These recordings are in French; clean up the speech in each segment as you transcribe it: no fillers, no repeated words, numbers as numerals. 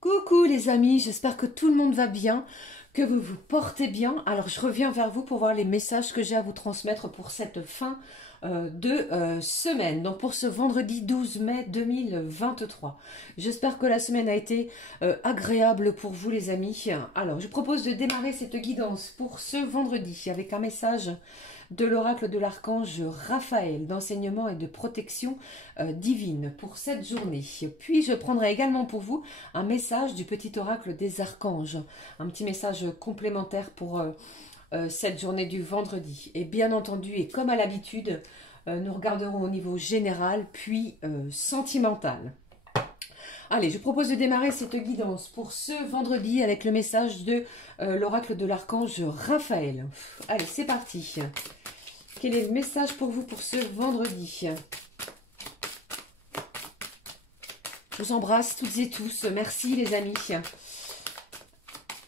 Coucou les amis, j'espère que tout le monde va bien, que vous vous portez bien. Alors je reviens vers vous pour voir les messages que j'ai à vous transmettre pour cette fin de semaine. Donc pour ce vendredi 12 mai 2023. J'espère que la semaine a été agréable pour vous les amis. Alors je propose de démarrer cette guidance pour ce vendredi avec un message de l'oracle de l'archange Raphaël, d'enseignement et de protection divine pour cette journée. Puis je prendrai également pour vous un message du petit oracle des archanges, un petit message complémentaire pour cette journée du vendredi. Et bien entendu, et comme à l'habitude, nous regarderons au niveau général, puis sentimental. Allez, je propose de démarrer cette guidance pour ce vendredi avec le message de l'oracle de l'archange Raphaël. Allez, c'est parti. Quel est le message pour vous pour ce vendredi? Je vous embrasse toutes et tous. Merci les amis.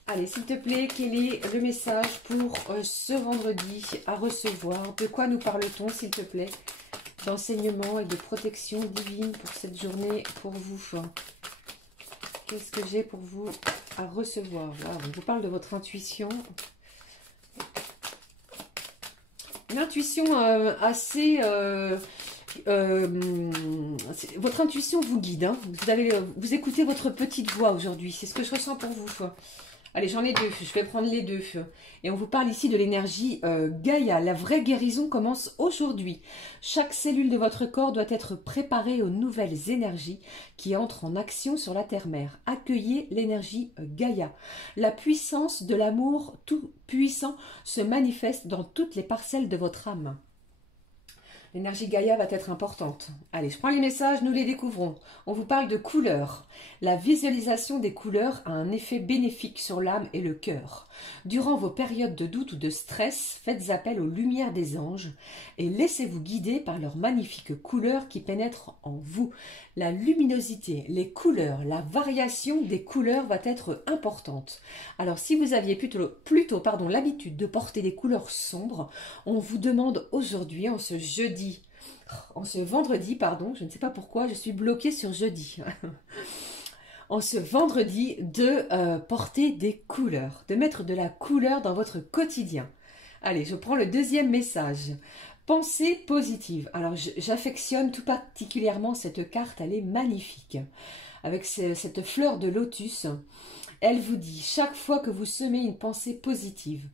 Allez, s'il te plaît, quel est le message pour ce vendredi à recevoir? De quoi nous parle-t-on, s'il te plaît? D'enseignement et de protection divine pour cette journée pour vous. Qu'est-ce que j'ai pour vous à recevoir? Voilà, on vous parle de votre intuition. Une intuition assez... votre intuition vous guide. Hein. Vous écoutez votre petite voix aujourd'hui. C'est ce que je ressens pour vous. Allez, j'en ai deux. Je vais prendre les deux. Et on vous parle ici de l'énergie Gaïa. La vraie guérison commence aujourd'hui. Chaque cellule de votre corps doit être préparée aux nouvelles énergies qui entrent en action sur la terre-mère. Accueillez l'énergie Gaïa. La puissance de l'amour tout puissant se manifeste dans toutes les parcelles de votre âme. L'énergie Gaïa va être importante. Allez, je prends les messages, nous les découvrons. On vous parle de couleurs. La visualisation des couleurs a un effet bénéfique sur l'âme et le cœur. Durant vos périodes de doute ou de stress, faites appel aux lumières des anges et laissez-vous guider par leurs magnifiques couleurs qui pénètrent en vous. La luminosité, les couleurs, la variation des couleurs va être importante. Alors, si vous aviez plutôt l'habitude de porter des couleurs sombres, on vous demande aujourd'hui, en ce vendredi, je ne sais pas pourquoi, je suis bloquée sur jeudi. En ce vendredi, de porter des couleurs, de mettre de la couleur dans votre quotidien. Allez, je prends le deuxième message. Pensée positive. Alors, j'affectionne tout particulièrement cette carte, elle est magnifique. Avec cette fleur de lotus, elle vous dit, chaque fois que vous semez une pensée positive,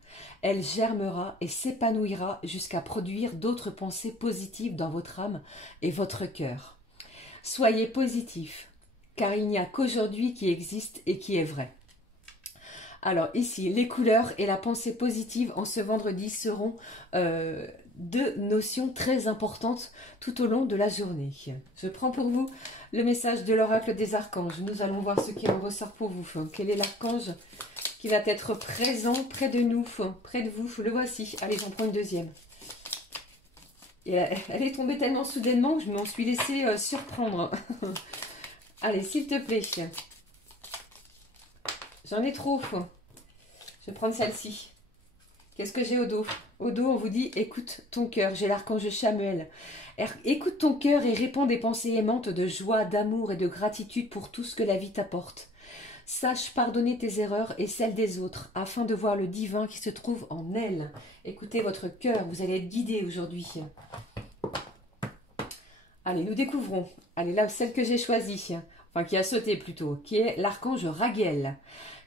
elle germera et s'épanouira jusqu'à produire d'autres pensées positives dans votre âme et votre cœur. Soyez positif, car il n'y a qu'aujourd'hui qui existe et qui est vrai. Alors ici, les couleurs et la pensée positive en ce vendredi seront deux notions très importantes tout au long de la journée. Je prends pour vous le message de l'oracle des archanges. Nous allons voir ce qui en ressort pour vous. Quel est l'archange qui va être présent près de nous, près de vous? Le voici. Allez, j'en prends une deuxième. Et elle est tombée tellement soudainement que je m'en suis laissée surprendre. Allez, s'il te plaît. J'en ai trop. Je vais prendre celle-ci. Qu'est-ce que j'ai au dos? Au dos, on vous dit, écoute ton cœur. J'ai l'archange Chamuel. Écoute ton cœur et répands des pensées aimantes de joie, d'amour et de gratitude pour tout ce que la vie t'apporte. Sache pardonner tes erreurs et celles des autres, afin de voir le divin qui se trouve en elles. Écoutez votre cœur, vous allez être guidé aujourd'hui. Allez, nous découvrons. Allez, là, celle que j'ai choisie, enfin qui a sauté plutôt, qui est l'archange Raguel.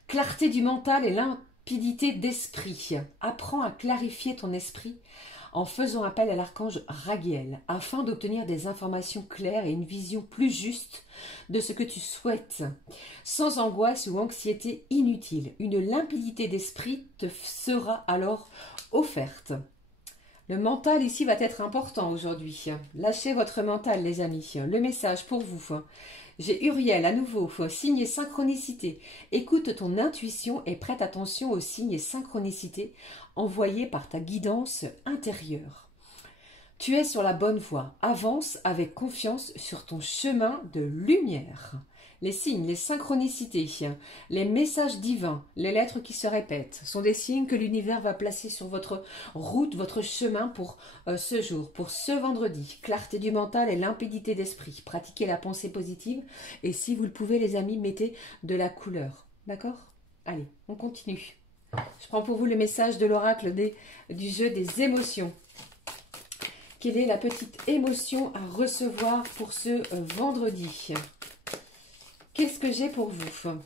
Clarté du mental et limpidité d'esprit. Apprends à clarifier ton esprit en faisant appel à l'archange Raguel, afin d'obtenir des informations claires et une vision plus juste de ce que tu souhaites, sans angoisse ou anxiété inutile. Une limpidité d'esprit te sera alors offerte. Le mental ici va être important aujourd'hui. Lâchez votre mental les amis. Le message pour vous. J'ai Uriel à nouveau, signe et synchronicité. Écoute ton intuition et prête attention aux signes et synchronicités envoyés par ta guidance intérieure. Tu es sur la bonne voie. Avance avec confiance sur ton chemin de lumière. les signes, les synchronicités, les messages divins, les lettres qui se répètent, sont des signes que l'univers va placer sur votre route, votre chemin pour ce jour, pour ce vendredi. Clarté du mental et limpidité d'esprit. Pratiquez la pensée positive et si vous le pouvez, les amis, mettez de la couleur. D'accord? Allez, on continue. Je prends pour vous le message de l'oracle du jeu des émotions. Quelle est la petite émotion à recevoir pour ce vendredi? Qu'est-ce que j'ai pour vous?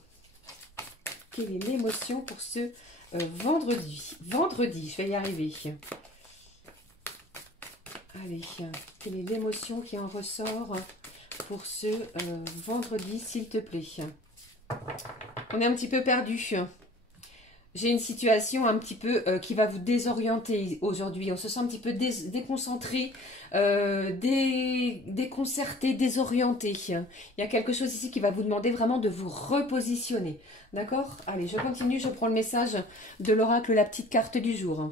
Quelle est l'émotion pour ce vendredi? Vendredi, je vais y arriver. Allez, quelle est l'émotion qui en ressort pour ce vendredi, s'il te plaît? On est un petit peu perdu. J'ai une situation un petit peu qui va vous désorienter aujourd'hui. On se sent un petit peu déconcentré, déconcerté, désorienté. Il y a quelque chose ici qui va vous demander vraiment de vous repositionner. D'accord? Allez, je continue. Je prends le message de l'oracle, la petite carte du jour.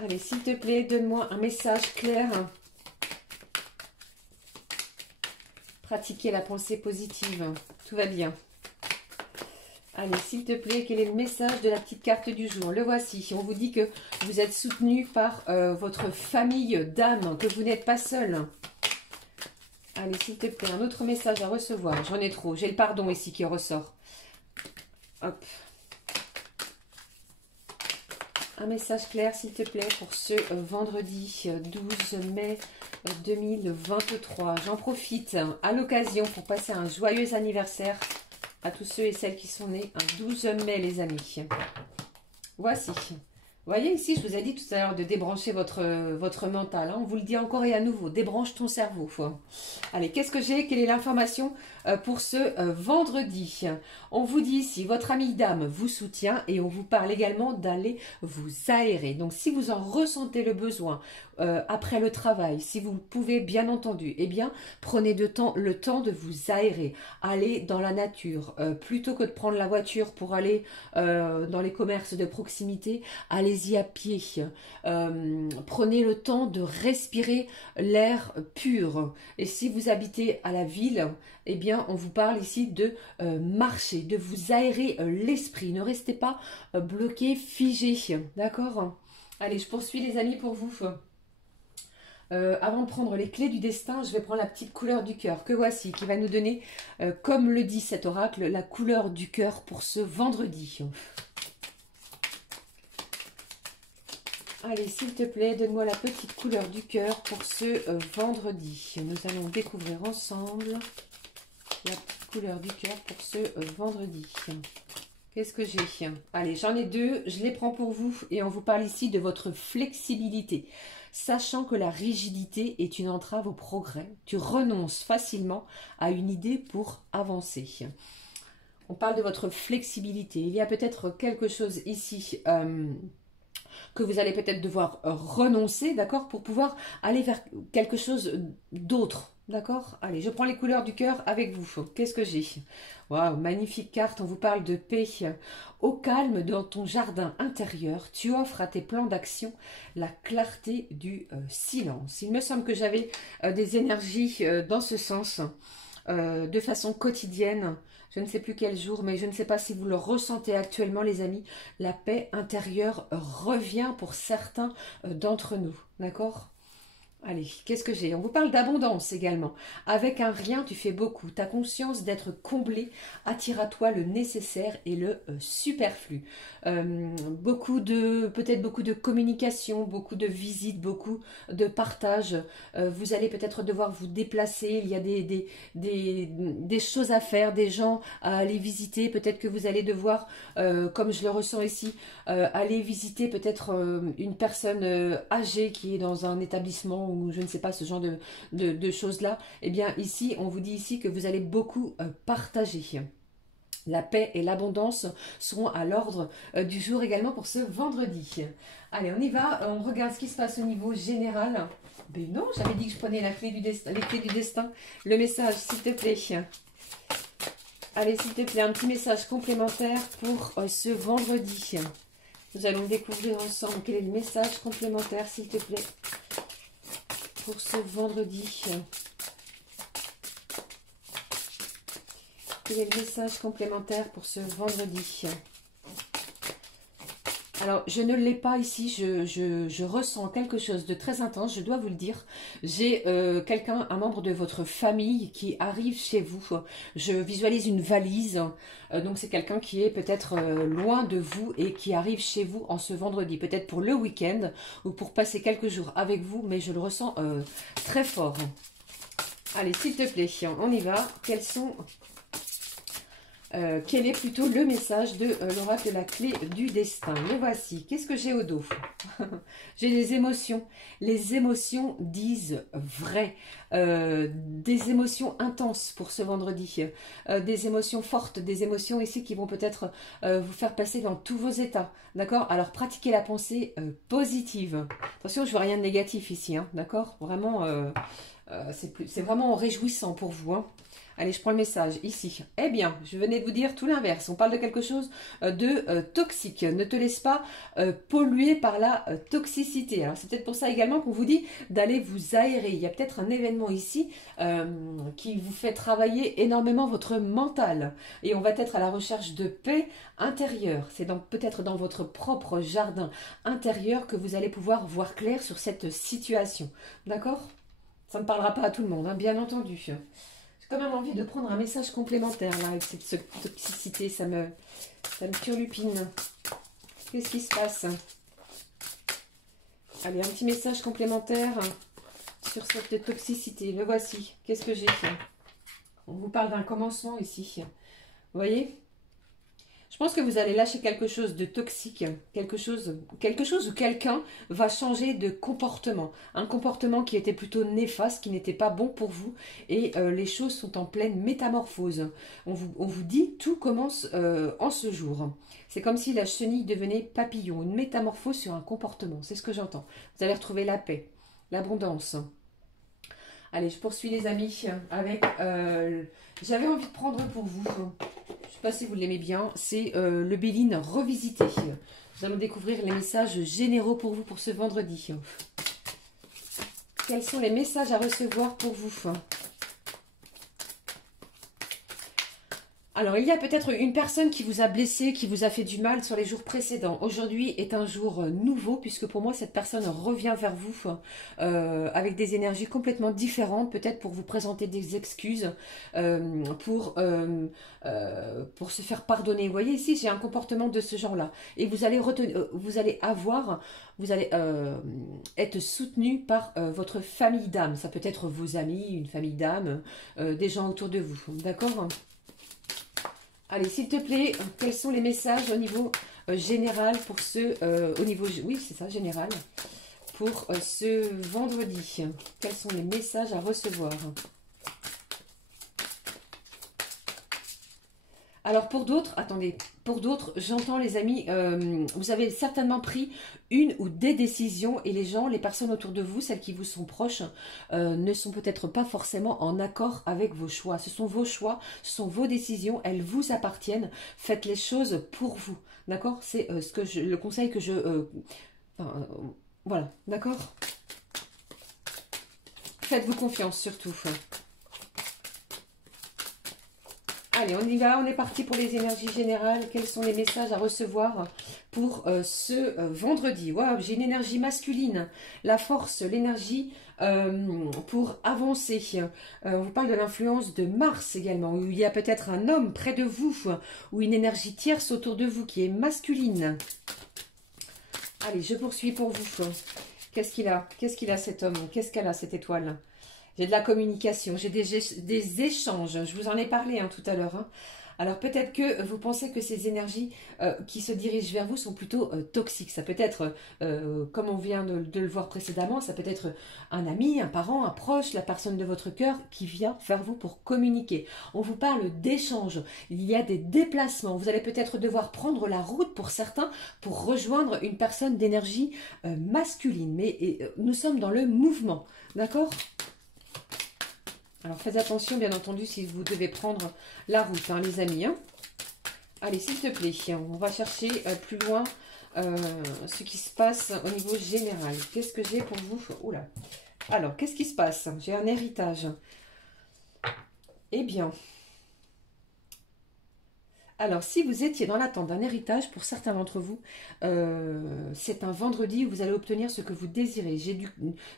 Allez, s'il te plaît, donne-moi un message clair. Pratiquez la pensée positive. Tout va bien. Allez, s'il te plaît, quel est le message de la petite carte du jour? Le voici. On vous dit que vous êtes soutenu par votre famille d'âme, que vous n'êtes pas seul. Allez, s'il te plaît, un autre message à recevoir. J'en ai trop. J'ai le pardon ici qui ressort. Hop. Un message clair, s'il te plaît, pour ce vendredi 12 mai 2023. J'en profite à l'occasion pour passer un joyeux anniversaire à tous ceux et celles qui sont nés un 12 mai, les amis. Voici. Vous voyez ici, je vous ai dit tout à l'heure de débrancher votre mental. Hein. On vous le dit encore et à nouveau. Débranche ton cerveau. Allez, qu'est-ce que j'ai? Quelle est l'information pour ce vendredi? On vous dit ici, votre amygdale vous soutient et on vous parle également d'aller vous aérer. Donc, si vous en ressentez le besoin après le travail, si vous le pouvez, bien entendu, eh bien, prenez le temps de vous aérer. Allez dans la nature. Plutôt que de prendre la voiture pour aller dans les commerces de proximité, allez-y à pied. Prenez le temps de respirer l'air pur. Et si vous habitez à la ville, eh bien, on vous parle ici de marcher, de vous aérer l'esprit. Ne restez pas bloqué, figé. D'accord? Allez, je poursuis les amis pour vous. Avant de prendre les clés du destin, je vais prendre la petite couleur du cœur que voici, qui va nous donner, comme le dit cet oracle, la couleur du cœur pour ce vendredi. Allez, s'il te plaît, donne-moi la petite couleur du cœur pour ce vendredi. Nous allons découvrir ensemble la petite couleur du cœur pour ce vendredi. Qu'est-ce que j'ai? Allez, j'en ai deux, je les prends pour vous et on vous parle ici de votre flexibilité. Sachant que la rigidité est une entrave au progrès, tu renonces facilement à une idée pour avancer. On parle de votre flexibilité. Il y a peut-être quelque chose ici que vous allez peut-être devoir renoncer, d'accord, pour pouvoir aller vers quelque chose d'autre. D'accord? Allez, je prends les couleurs du cœur avec vous. Qu'est-ce que j'ai? Waouh, magnifique carte. On vous parle de paix. Au calme dans ton jardin intérieur, tu offres à tes plans d'action la clarté du silence. Il me semble que j'avais des énergies dans ce sens, de façon quotidienne. Je ne sais plus quel jour, mais je ne sais pas si vous le ressentez actuellement, les amis. La paix intérieure revient pour certains d'entre nous. D'accord? Allez, qu'est-ce que j'ai? On vous parle d'abondance également. Avec un rien, tu fais beaucoup. Ta conscience d'être comblé attire à toi le nécessaire et le superflu. Peut-être beaucoup de communication, beaucoup de visites, beaucoup de partage. Vous allez peut-être devoir vous déplacer. Il y a des choses à faire, des gens à aller visiter. Peut-être que vous allez devoir, comme je le ressens ici, aller visiter peut-être une personne âgée qui est dans un établissement ou je ne sais pas, ce genre de choses-là. Eh bien, ici, on vous dit ici que vous allez beaucoup partager. La paix et l'abondance seront à l'ordre du jour également pour ce vendredi. Allez, on y va. On regarde ce qui se passe au niveau général. Ben non, j'avais dit que je prenais la clé du destin, les clés du destin. Le message, s'il te plaît. Allez, s'il te plaît, un petit message complémentaire pour ce vendredi. Nous allons découvrir ensemble quel est le message complémentaire, s'il te plaît, pour ce vendredi. Quel est le message complémentaire pour ce vendredi? Alors, je ne l'ai pas ici, je ressens quelque chose de très intense, je dois vous le dire. J'ai quelqu'un, un membre de votre famille qui arrive chez vous. Je visualise une valise, donc c'est quelqu'un qui est peut-être loin de vous et qui arrive chez vous en ce vendredi. Peut-être pour le week-end ou pour passer quelques jours avec vous, mais je le ressens très fort. Allez, s'il te plaît, on y va. Quel est plutôt le message de l'oracle de la clé du destin? Le voici. Qu'est-ce que j'ai au dos? J'ai des émotions. Les émotions disent vrai. Des émotions intenses pour ce vendredi. Des émotions fortes. Des émotions ici qui vont peut-être vous faire passer dans tous vos états. D'accord? Alors, pratiquez la pensée positive. Attention, je ne vois rien de négatif ici. Hein, d'accord? Vraiment, c'est vraiment réjouissant pour vous. Hein. Allez, je prends le message ici. Eh bien, je venais de vous dire tout l'inverse. On parle de quelque chose de toxique. Ne te laisse pas polluer par la toxicité. Alors, c'est peut-être pour ça également qu'on vous dit d'aller vous aérer. Il y a peut-être un événement ici qui vous fait travailler énormément votre mental. Et on va être à la recherche de paix intérieure. C'est peut-être dans votre propre jardin intérieur que vous allez pouvoir voir clair sur cette situation. D'accord? Ça ne parlera pas à tout le monde, hein, bien entendu. J'ai quand même envie de prendre un message complémentaire là, avec cette toxicité, ça me turlupine. Qu'est-ce qui se passe? Allez, un petit message complémentaire sur cette toxicité. Le voici. Qu'est-ce que j'ai fait? On vous parle d'un commencement ici. Vous voyez? Je pense que vous allez lâcher quelque chose de toxique, quelque chose où quelqu'un va changer de comportement. Un comportement qui était plutôt néfaste, qui n'était pas bon pour vous. Et les choses sont en pleine métamorphose. On vous dit, tout commence en ce jour. C'est comme si la chenille devenait papillon. Une métamorphose sur un comportement. C'est ce que j'entends. Vous allez retrouver la paix, l'abondance. Allez, je poursuis les amis avec... j'avais envie de prendre pour vous... Je ne sais pas si vous l'aimez bien, c'est le Béline revisité. Nous allons découvrir les messages généraux pour vous pour ce vendredi. Quels sont les messages à recevoir pour vous? Alors, il y a peut-être une personne qui vous a blessé, qui vous a fait du mal sur les jours précédents. Aujourd'hui est un jour nouveau, puisque pour moi, cette personne revient vers vous avec des énergies complètement différentes, peut-être pour vous présenter des excuses, pour se faire pardonner. Vous voyez, ici, j'ai un comportement de ce genre-là. Et vous allez être soutenu par votre famille d'âme. Ça peut être vos amis, une famille d'âme, des gens autour de vous. D'accord ? Allez, s'il te plaît, quels sont les messages au niveau général pour oui, c'est ça, général, pour ce vendredi? Quels sont les messages à recevoir? Alors pour d'autres, attendez, pour d'autres, j'entends les amis, vous avez certainement pris une ou des décisions et les personnes autour de vous, celles qui vous sont proches, ne sont peut-être pas forcément en accord avec vos choix. Ce sont vos choix, ce sont vos décisions, elles vous appartiennent. Faites les choses pour vous, d'accord? C'est le conseil que voilà, d'accord? Faites-vous confiance surtout. Allez, on y va, on est parti pour les énergies générales. Quels sont les messages à recevoir pour ce vendredi? Waouh, j'ai une énergie masculine, la force, l'énergie pour avancer. On vous parle de l'influence de Mars également, où il y a peut-être un homme près de vous, ou une énergie tierce autour de vous qui est masculine. Allez, je poursuis pour vous. Qu'est-ce qu'il a? Qu'est-ce qu'il a cet homme? Qu'est-ce qu'elle a cette étoile? J'ai de la communication, j'ai des échanges. Je vous en ai parlé tout à l'heure. Hein. Alors peut-être que vous pensez que ces énergies qui se dirigent vers vous sont plutôt toxiques. Ça peut être, comme on vient de le voir précédemment, ça peut être un ami, un parent, un proche, la personne de votre cœur qui vient vers vous pour communiquer. On vous parle d'échanges. Il y a des déplacements. Vous allez peut-être devoir prendre la route pour certains pour rejoindre une personne d'énergie masculine. Mais nous sommes dans le mouvement. D'accord ? Alors, faites attention, bien entendu, si vous devez prendre la route, les amis. Hein. Allez, s'il te plaît, on va chercher plus loin ce qui se passe au niveau général. Qu'est-ce que j'ai pour vous? Oula. Alors, qu'est-ce qui se passe? J'ai un héritage. Eh bien, Alors, si vous étiez dans l'attente d'un héritage, pour certains d'entre vous, c'est un vendredi où vous allez obtenir ce que vous désirez. J'ai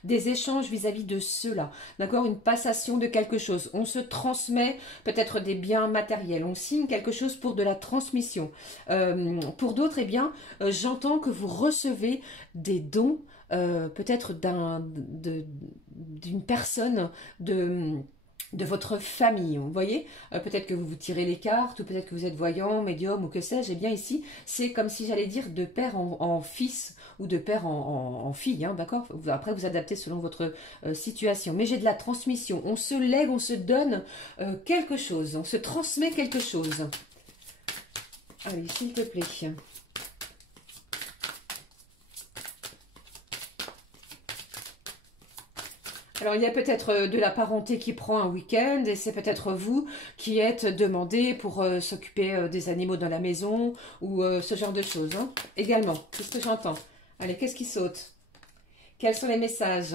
des échanges vis-à-vis de cela, d'accord? Une passation de quelque chose. On se transmet peut-être des biens matériels. On signe quelque chose pour de la transmission. Pour d'autres, eh bien, j'entends que vous recevez des dons, peut-être d'une personne, de votre famille, vous voyez, peut-être que vous vous tirez les cartes, ou peut-être que vous êtes voyant, médium, ou que sais-je, et bien ici, c'est comme si j'allais dire de père en fils, ou de père en fille, hein, d'accord? Après, vous adaptez selon votre situation. Mais j'ai de la transmission, on se lègue, on se donne quelque chose, on se transmet quelque chose. Allez, s'il te plaît. Alors, il y a peut-être de la parenté qui prend un week-end et c'est peut-être vous qui êtes demandé pour s'occuper des animaux dans la maison ou ce genre de choses. Hein. Également, qu'est-ce que j'entends? Allez, qu'est-ce qui saute? Quels sont les messages?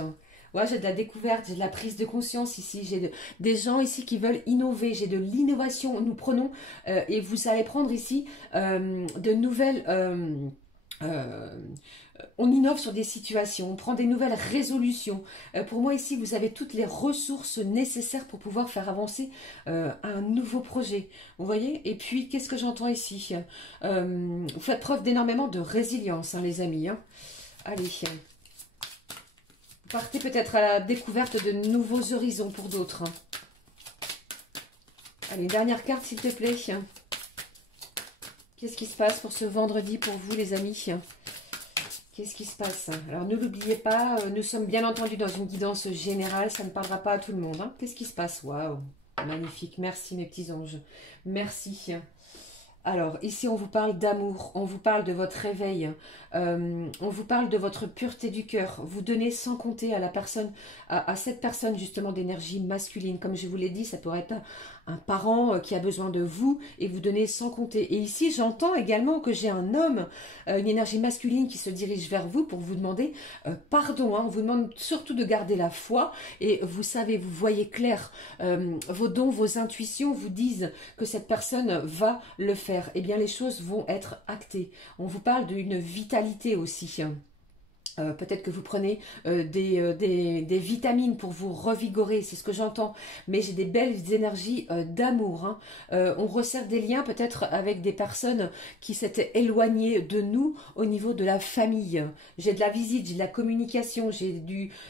Ouais, j'ai de la découverte, j'ai de la prise de conscience ici, j'ai des gens ici qui veulent innover, j'ai de l'innovation. Nous prenons, et vous allez prendre ici de nouvelles... on innove sur des situations, on prend des nouvelles résolutions. Pour moi ici, vous avez toutes les ressources nécessaires pour pouvoir faire avancer un nouveau projet. Vous voyez? Et puis, qu'est-ce que j'entends ici? Vous faites preuve d'énormément de résilience, hein, les amis. Hein. Allez, partez peut-être à la découverte de nouveaux horizons pour d'autres. Hein. Allez, dernière carte, s'il te plaît. Qu'est-ce qui se passe pour ce vendredi pour vous, les amis? Qu'est-ce qui se passe? Alors, ne l'oubliez pas, nous sommes bien entendu dans une guidance générale, ça ne parlera pas à tout le monde. Hein. Qu'est-ce qui se passe? Waouh, magnifique. Merci, mes petits anges. Merci. Alors, ici, on vous parle d'amour, on vous parle de votre réveil, on vous parle de votre pureté du cœur. Vous donnez sans compter à la personne, à cette personne justement d'énergie masculine. Comme je vous l'ai dit, ça pourrait être un parent qui a besoin de vous et vous donnez sans compter. Et ici, j'entends également que j'ai un homme, une énergie masculine qui se dirige vers vous pour vous demander pardon. Hein. On vous demande surtout de garder la foi et vous savez, vous voyez clair, vos dons, vos intuitions vous disent que cette personne va le faire. Eh bien, les choses vont être actées. On vous parle d'une vitalité aussi. Peut-être que vous prenez des vitamines pour vous revigorer, c'est ce que j'entends. Mais j'ai des belles énergies d'amour. Hein. On resserre des liens peut-être avec des personnes qui s'étaient éloignées de nous au niveau de la famille. J'ai de la visite, j'ai de la communication,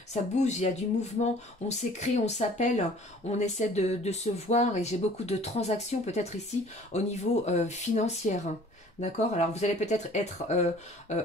ça bouge, il y a du mouvement. On s'écrit, on s'appelle, on essaie de se voir et j'ai beaucoup de transactions peut-être ici au niveau financier. D'accord? Alors, vous allez peut-être être,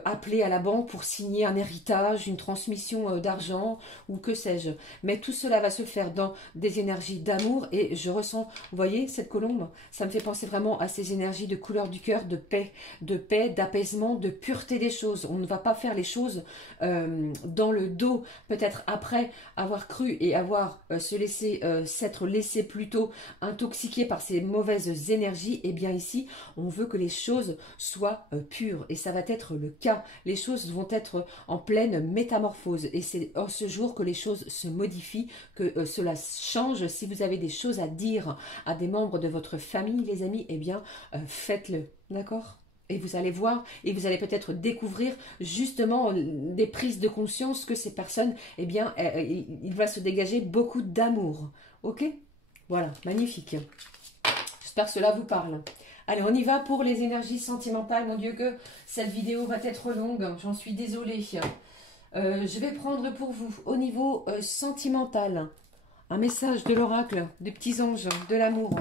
appelé à la banque pour signer un héritage, une transmission d'argent ou que sais-je. Mais tout cela va se faire dans des énergies d'amour et je ressens, vous voyez, cette colombe, ça me fait penser vraiment à ces énergies de couleur du cœur, de paix, d'apaisement, de pureté des choses. On ne va pas faire les choses dans le dos, peut-être après avoir cru et avoir s'être laissé plutôt intoxiqué par ces mauvaises énergies. Et bien ici, on veut que les choses soit pure et ça va être le cas. Les choses vont être en pleine métamorphose et c'est en ce jour que les choses se modifient, que cela change. Si vous avez des choses à dire à des membres de votre famille, les amis, eh bien faites-le, d'accord? Et vous allez voir, et vous allez peut-être découvrir justement des prises de conscience que ces personnes, eh bien, il va se dégager beaucoup d'amour. Ok? Voilà, magnifique. J'espère que cela vous parle. Allez, on y va pour les énergies sentimentales. Mon Dieu, que cette vidéo va être longue. J'en suis désolée. Je vais prendre pour vous, au niveau sentimental, un message de l'oracle, des petits anges, de l'amour.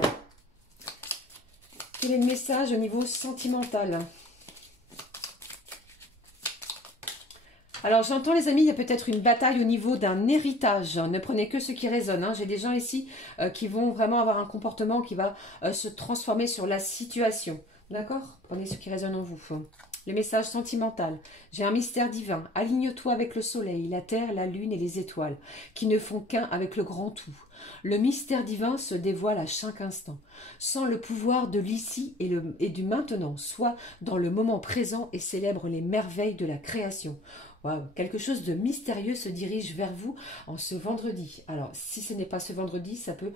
Quel est le message au niveau sentimental? Alors, j'entends, les amis, il y a peut-être une bataille au niveau d'un héritage. Ne prenez que ce qui résonne. Hein. J'ai des gens ici qui vont vraiment avoir un comportement qui va se transformer sur la situation. D'accord? Prenez ce qui résonne en vous. Le message sentimental. J'ai un mystère divin. Aligne-toi avec le soleil, la terre, la lune et les étoiles, qui ne font qu'un avec le grand tout. Le mystère divin se dévoile à chaque instant. Sans le pouvoir de l'ici et du maintenant, soit dans le moment présent et célèbre les merveilles de la création. Wow. Quelque chose de mystérieux se dirige vers vous en ce vendredi. Alors, si ce n'est pas ce vendredi, ça peut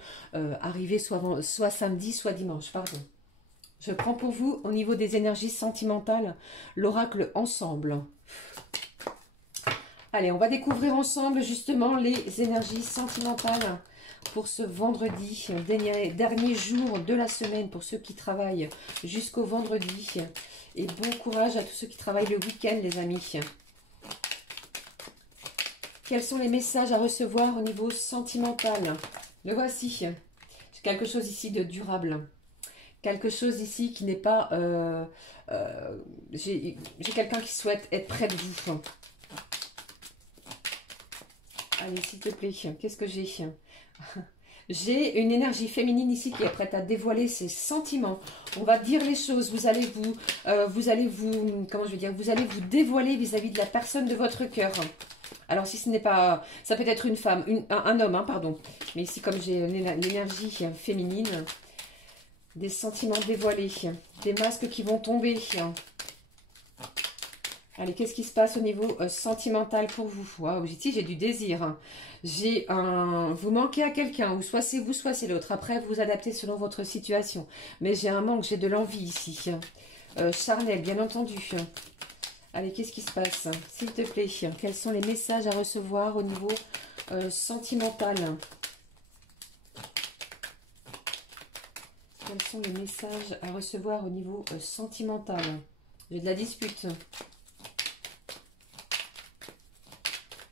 arriver soit samedi, soit dimanche, pardon. Je prends pour vous, au niveau des énergies sentimentales, l'oracle ensemble. Allez, on va découvrir ensemble justement les énergies sentimentales pour ce vendredi, dernier jour de la semaine pour ceux qui travaillent jusqu'au vendredi. Et bon courage à tous ceux qui travaillent le week-end, les amis. Quels sont les messages à recevoir au niveau sentimental? Le voici. J'ai quelque chose ici de durable. Quelque chose ici qui n'est pas... j'ai quelqu'un qui souhaite être près de vous. Allez, s'il te plaît, qu'est-ce que j'ai? J'ai une énergie féminine ici qui est prête à dévoiler ses sentiments. On va dire les choses. Vous allez vous comment je vais dire, vous allez vous dévoiler vis-à-vis de la personne de votre cœur. Alors si ce n'est pas, ça peut être une femme, un homme, hein, pardon. Mais ici comme j'ai l'énergie féminine, des sentiments dévoilés, des masques qui vont tomber. Allez, qu'est-ce qui se passe au niveau sentimental pour vous? Waouh, ici j'ai du désir. Vous manquez à quelqu'un, ou soit c'est vous, soit c'est l'autre. Après, vous vous adaptez selon votre situation. Mais j'ai un manque, j'ai de l'envie ici. Charnel, bien entendu. Allez, qu'est-ce qui se passe? S'il te plaît, quels sont les messages à recevoir au niveau sentimental? Quels sont les messages à recevoir au niveau sentimental? J'ai de la dispute.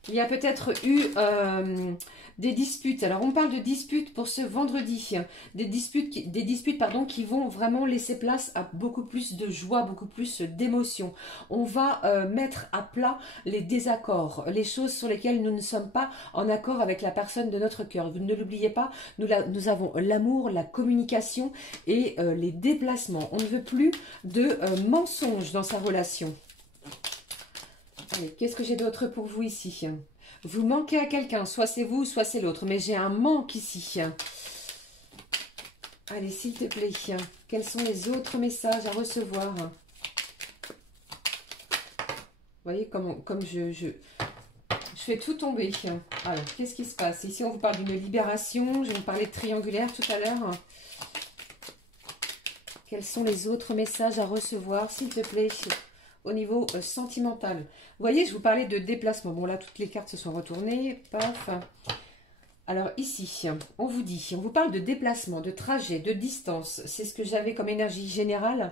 Il y a peut-être eu des disputes. Alors, on parle de disputes pour ce vendredi. Des disputes pardon, qui vont vraiment laisser place à beaucoup plus de joie, beaucoup plus d'émotion. On va mettre à plat les désaccords, les choses sur lesquelles nous ne sommes pas en accord avec la personne de notre cœur. Vous ne l'oubliez pas, nous avons l'amour, la communication et les déplacements. On ne veut plus de mensonges dans sa relation. Qu'est-ce que j'ai d'autre pour vous ici? Vous manquez à quelqu'un, soit c'est vous, soit c'est l'autre. Mais j'ai un manque ici. Allez, s'il te plaît, quels sont les autres messages à recevoir? Vous voyez comme je fais tout tomber. Alors, qu'est-ce qui se passe? Ici, on vous parle d'une libération. Je vais vous parler de triangulaire tout à l'heure. Quels sont les autres messages à recevoir, s'il te plaît, au niveau sentimental? Vous voyez, je vous parlais de déplacement. Bon, là, toutes les cartes se sont retournées. Paf. Alors ici, on vous parle de déplacement, de trajet, de distance. C'est ce que j'avais comme énergie générale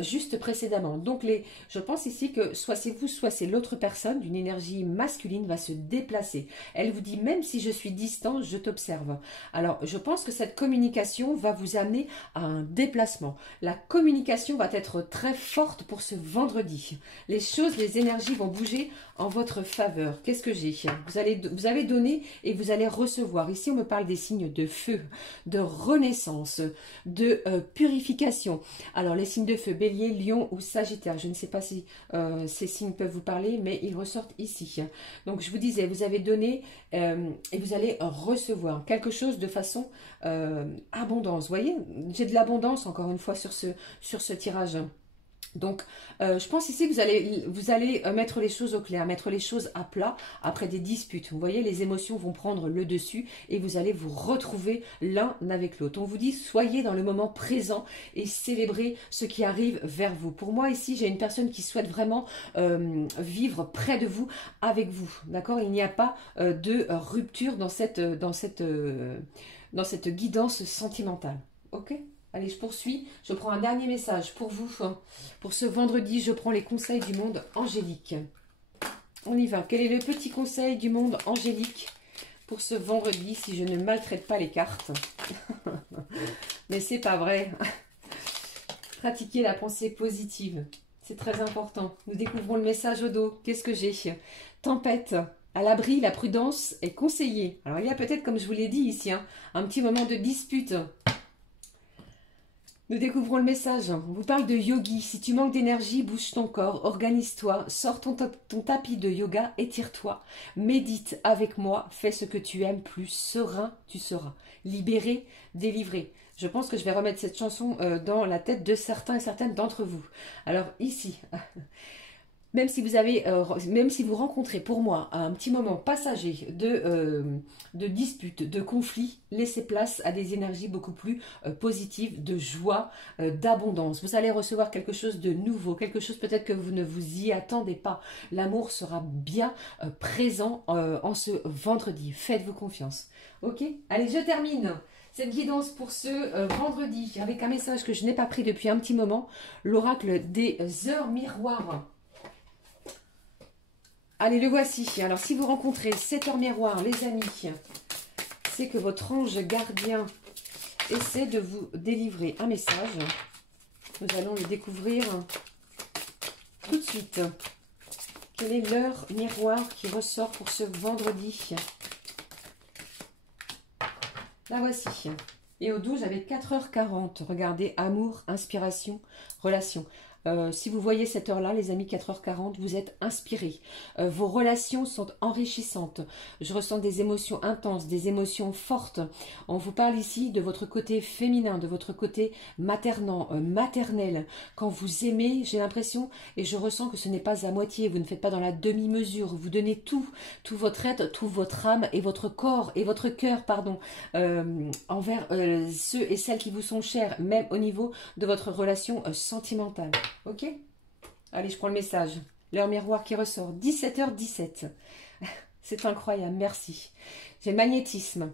juste précédemment. Donc, je pense ici que soit c'est vous, soit c'est l'autre personne d'une énergie masculine va se déplacer. Elle vous dit, même si je suis distant, je t'observe. Alors, je pense que cette communication va vous amener à un déplacement. La communication va être très forte pour ce vendredi. Les choses, les énergies vont bouger en votre faveur. Qu'est-ce que j'ai? Vous avez donné et vous allez recevoir. Ici, on me parle des signes de feu, de renaissance, de purification. Alors, les signes de feu, Bélier, Lion ou Sagittaire. Je ne sais pas si ces signes peuvent vous parler, mais ils ressortent ici. Donc, je vous disais, vous avez donné et vous allez recevoir quelque chose de façon abondance. Vous voyez, j'ai de l'abondance, encore une fois, sur ce tirage. Donc, je pense ici que vous allez mettre les choses au clair, mettre les choses à plat après des disputes. Vous voyez, les émotions vont prendre le dessus et vous allez vous retrouver l'un avec l'autre. On vous dit, soyez dans le moment présent et célébrez ce qui arrive vers vous. Pour moi, ici, j'ai une personne qui souhaite vraiment vivre près de vous, avec vous. D'accord? Il n'y a pas de rupture dans cette guidance sentimentale. Ok? Allez, je poursuis. Je prends un dernier message pour vous. Pour ce vendredi, je prends les conseils du monde angélique. On y va. Quel est le petit conseil du monde angélique pour ce vendredi, si je ne maltraite pas les cartes? Mais c'est pas vrai. Pratiquez la pensée positive. C'est très important. Nous découvrons le message au dos. Qu'est-ce que j'ai? Tempête. À l'abri, la prudence est conseillée. Alors, il y a peut-être, comme je vous l'ai dit ici, un petit moment de dispute. Nous découvrons le message. On vous parle de yogi. Si tu manques d'énergie, bouge ton corps, organise-toi, sors ton tapis de yoga, étire-toi, médite avec moi, fais ce que tu aimes, plus serein tu seras. Libéré, délivré. Je pense que je vais remettre cette chanson dans la tête de certains et certaines d'entre vous. Alors ici, même si vous avez, même si vous rencontrez pour moi un petit moment passager de dispute, de conflit, laissez place à des énergies beaucoup plus positives, de joie, d'abondance. Vous allez recevoir quelque chose de nouveau, quelque chose peut-être que vous ne vous y attendez pas. L'amour sera bien présent en ce vendredi. Faites-vous confiance. Ok? Allez, je termine cette guidance pour ce vendredi avec un message que je n'ai pas pris depuis un petit moment. L'oracle des heures miroirs. Allez, le voici. Alors, si vous rencontrez cette heure miroir, les amis, c'est que votre ange gardien essaie de vous délivrer un message. Nous allons le découvrir tout de suite. Quelle est l'heure miroir qui ressort pour ce vendredi? La voici. Et au dos, j'avais 4h40. Regardez, amour, inspiration, relation. Si vous voyez cette heure-là, les amis, 4h40, vous êtes inspirés. Vos relations sont enrichissantes. Je ressens des émotions intenses, des émotions fortes. On vous parle ici de votre côté féminin, de votre côté maternant, maternel. Quand vous aimez, j'ai l'impression et je ressens que ce n'est pas à moitié. Vous ne faites pas dans la demi-mesure. Vous donnez tout votre être, tout votre âme et votre corps et votre cœur, pardon, envers ceux et celles qui vous sont chers, même au niveau de votre relation sentimentale. Ok? Allez, je prends le message. L'heure miroir qui ressort. 17h17. C'est incroyable, merci. J'ai le magnétisme.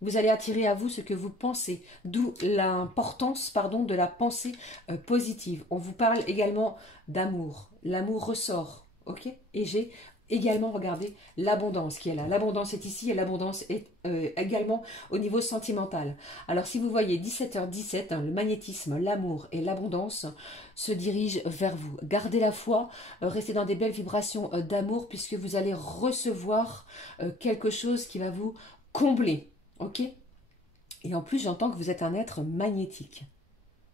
Vous allez attirer à vous ce que vous pensez. D'où l'importance, pardon, de la pensée positive. On vous parle également d'amour. L'amour ressort. Ok? Et j'ai également, regardez, l'abondance qui est là. L'abondance est ici et l'abondance est également au niveau sentimental. Alors, si vous voyez 17h17, le magnétisme, l'amour et l'abondance se dirigent vers vous. Gardez la foi, restez dans des belles vibrations d'amour puisque vous allez recevoir quelque chose qui va vous combler. Ok? Et en plus, j'entends que vous êtes un être magnétique.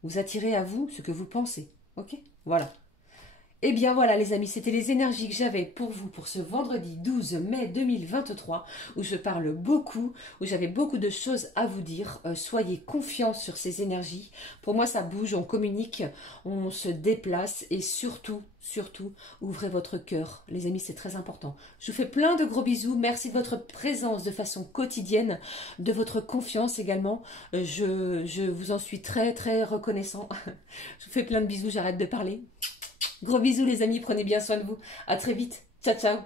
Vous attirez à vous ce que vous pensez. Ok? Voilà. Et bien voilà les amis, c'était les énergies que j'avais pour vous pour ce vendredi 12 mai 2023 où je parle beaucoup, où j'avais beaucoup de choses à vous dire. Soyez confiants sur ces énergies. Pour moi ça bouge, on communique, on se déplace et surtout, ouvrez votre cœur. Les amis, c'est très important. Je vous fais plein de gros bisous. Merci de votre présence de façon quotidienne, de votre confiance également. Je vous en suis très très reconnaissant. Je vous fais plein de bisous, j'arrête de parler. Gros bisous les amis, prenez bien soin de vous. À très vite. Ciao, ciao.